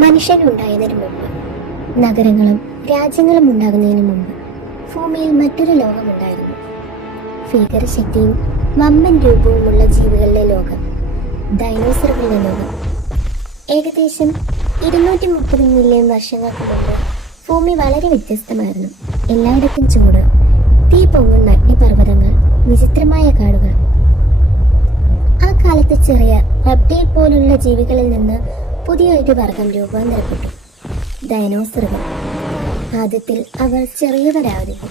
മനുഷ്യനുണ്ടായതിനു മുമ്പ്, നഗരങ്ങളും രാജ്യങ്ങളും ഉണ്ടാകുന്നതിന് മുമ്പ് ഭൂമിയിൽ മറ്റൊരു ലോകമുണ്ടായിരുന്നു. ഭീകരശക്തിയും വമ്പൻ രൂപവുമുള്ള ജീവികളുടെ ലോകം, ഡൈനോസറുകളുടെ ലോകം. ഏകദേശം 230 മില്യൺ വർഷങ്ങൾക്ക് മുമ്പ് ഭൂമി വളരെ വ്യത്യസ്തമായിരുന്നു. എല്ലായിടത്തും ചൂട്, തീ പൊങ്ങുന്ന അഗ്നിപർവ്വതങ്ങൾ, വിചിത്രമായ കാടുകൾ. ആ കാലത്ത് ചെറിയ റെപ്റ്റൈൽ പോലുള്ള ജീവികളിൽ നിന്ന് പുതിയൊരു വർഗം രൂപാന്തരപ്പെട്ടു, ഡൈനോസറുകൾ. ആദ്യത്തിൽ അവർ ചെറിയവരായിരുന്നു,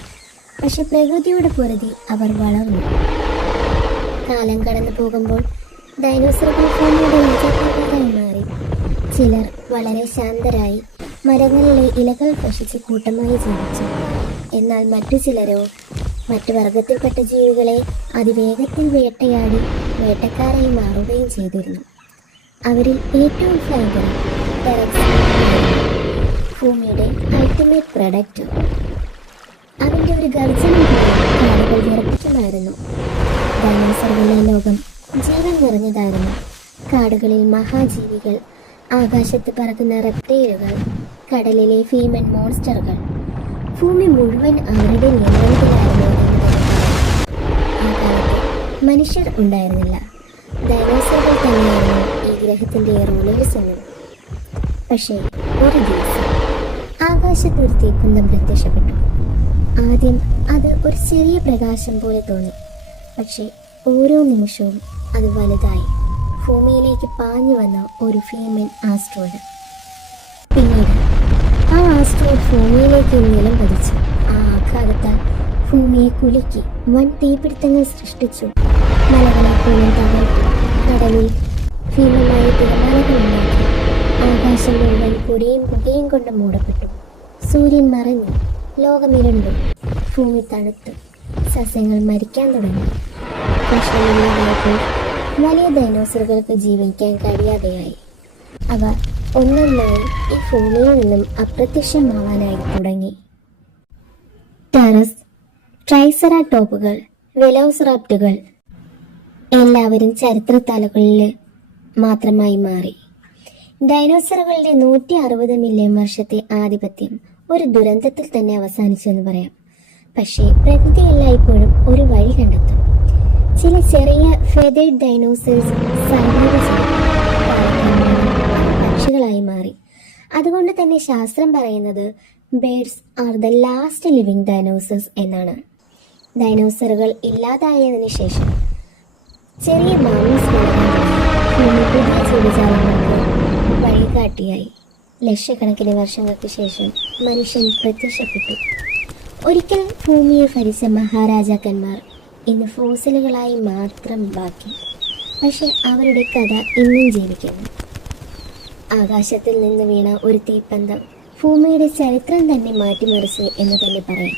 പക്ഷെ പ്രകൃതിയോട് പൊരുതി അവർ വളർന്നു. കാലം കടന്നു പോകുമ്പോൾ ഡൈനോസറുകൾ ഭൂമിയുടെ രാജാക്കന്മാരായി മാറി. ചിലർ വളരെ ശാന്തരായി മരങ്ങളിലെ ഇലകൾ ഭക്ഷിച്ച് കൂട്ടമായി ജീവിച്ചു. എന്നാൽ മറ്റു ചിലരോ മറ്റു വർഗത്തിൽപ്പെട്ട ജീവികളെ അതിവേഗത്തിൽ വേട്ടയാടി വേട്ടക്കാരായി മാറുകയും ചെയ്തിരുന്നു. അവരിൽ ഏറ്റവും ഭയങ്കര ടെറക്സ്, ഭൂമിയുടെ അൾട്ടിമേറ്റ് പ്രൊഡക്റ്റ്. അവൻ്റെ ഒരു ഗർജനം കാടുകൾ വിറപ്പിക്കുമായിരുന്നു. ഡൈനോസറുകളുടെ ലോകം ജീവൻ നിറഞ്ഞതായിരുന്നു. കാടുകളിൽ മഹാജീവികൾ, ആകാശത്ത് പറക്കുന്ന റെപ്റ്റൈലുകൾ, കടലിലെ ഭീമൻ മോൺസ്റ്ററുകൾ. ഭൂമി മുഴുവൻ അവരുടെ നിയന്ത്രണത്തിലായിരുന്നു. ആ കാലത്ത് മനുഷ്യർ ഉണ്ടായിരുന്നില്ല, ഡൈനോസറുകൾ തന്നെയായിരുന്നു ഈ ഗ്രഹത്തിൻ്റെ റൂളേഴ്സ് എന്നും. പക്ഷേ ഒരു ദിവസം ആകാശത്തൊരു തീപ്പന്തം പ്രത്യക്ഷപ്പെട്ടു. ആദ്യം അത് ഒരു ചെറിയ പ്രകാശം പോലെ തോന്നി, പക്ഷേ ഓരോ നിമിഷവും അത് വലുതായി. ഭൂമിയിലേക്ക് പാഞ്ഞു വന്ന ഒരു ഭീമൻ ആസ്ട്രോയിഡ്. പിന്നീട് ആ ആസ്ട്രോയിഡ് ഭൂമിയിലേക്ക് നിലം പതിച്ചു. ആ ആഘാതത്താൽ ഭൂമിയെ കുലുക്കി വൻ തീപിടുത്തങ്ങൾ സൃഷ്ടിച്ചു. മലകളെ പോലും തകർത്തു. കടലിൽ ഭീമമായ തിരമാലകൾ ഉണ്ടാക്കി. ആകാശം മുഴുവൻ പൊടിയും പുകയും കൊണ്ട് മൂടപ്പെട്ടു. സൂര്യൻ മറഞ്ഞു. ലോകമിരണ്ടു. ഭൂമി തണുത്തു. സസ്യങ്ങൾ മരിക്കാൻ തുടങ്ങി. ഭക്ഷണമില്ലാതായപ്പോൾ വലിയ ഡൈനോസറുകൾക്ക് ജീവിക്കാൻ കഴിയാതെയായി. അവ ഒന്നൊന്നായി ഈ ഭൂമിയിൽ നിന്നും അപ്രത്യക്ഷമാവാനായി തുടങ്ങി. ടെറസ്, ട്രൈസെറാടോപ്പുകൾ, വെലോസിറാപ്റ്ററുകൾ എല്ലാവരും ചരിത്രത്താളുകളിൽ മാത്രമായി മാറി. ഡൈനോസറുകളുടെ 160 മില്യൺ വർഷത്തെ ആധിപത്യം ഒരു ദുരന്തത്തിൽ തന്നെ അവസാനിച്ചെന്ന് പറയാം. പക്ഷേ പ്രകൃതി എല്ലായ്പ്പോഴും ഒരു വഴി കണ്ടെത്തും. ചില ചെറിയ ഫെതേഡ് ഡൈനോസേഴ്സ് സർവൈവ് ചെയ്തു, പക്ഷികളായി മാറി. അതുകൊണ്ട് തന്നെ ശാസ്ത്രം പറയുന്നത് birds are the last living dinosaurs എന്നാണ്. ഡൈനോസറുകൾ ഇല്ലാതായതിനു ശേഷം ചെറിയ മാമീസ് പുതിയ ജീവജാലങ്ങൾക്ക് വഴികാട്ടിയായി. ലക്ഷക്കണക്കിന് വർഷങ്ങൾക്ക് ശേഷം മനുഷ്യൻ പ്രത്യക്ഷപ്പെട്ടു. ഒരിക്കൽ ഭൂമിയെ ഭരിച്ച മഹാരാജാക്കന്മാർ ഇന്ന് ഫോസിലുകളായി മാത്രം ബാക്കി. പക്ഷെ അവരുടെ കഥ ഇന്നും ജീവിക്കുന്നു. ആകാശത്തിൽ നിന്ന് വീണ ഒരു തീപ്പന്തം ഭൂമിയുടെ ചരിത്രം തന്നെ മാറ്റിമറിച്ചു എന്ന് തന്നെ പറയാം.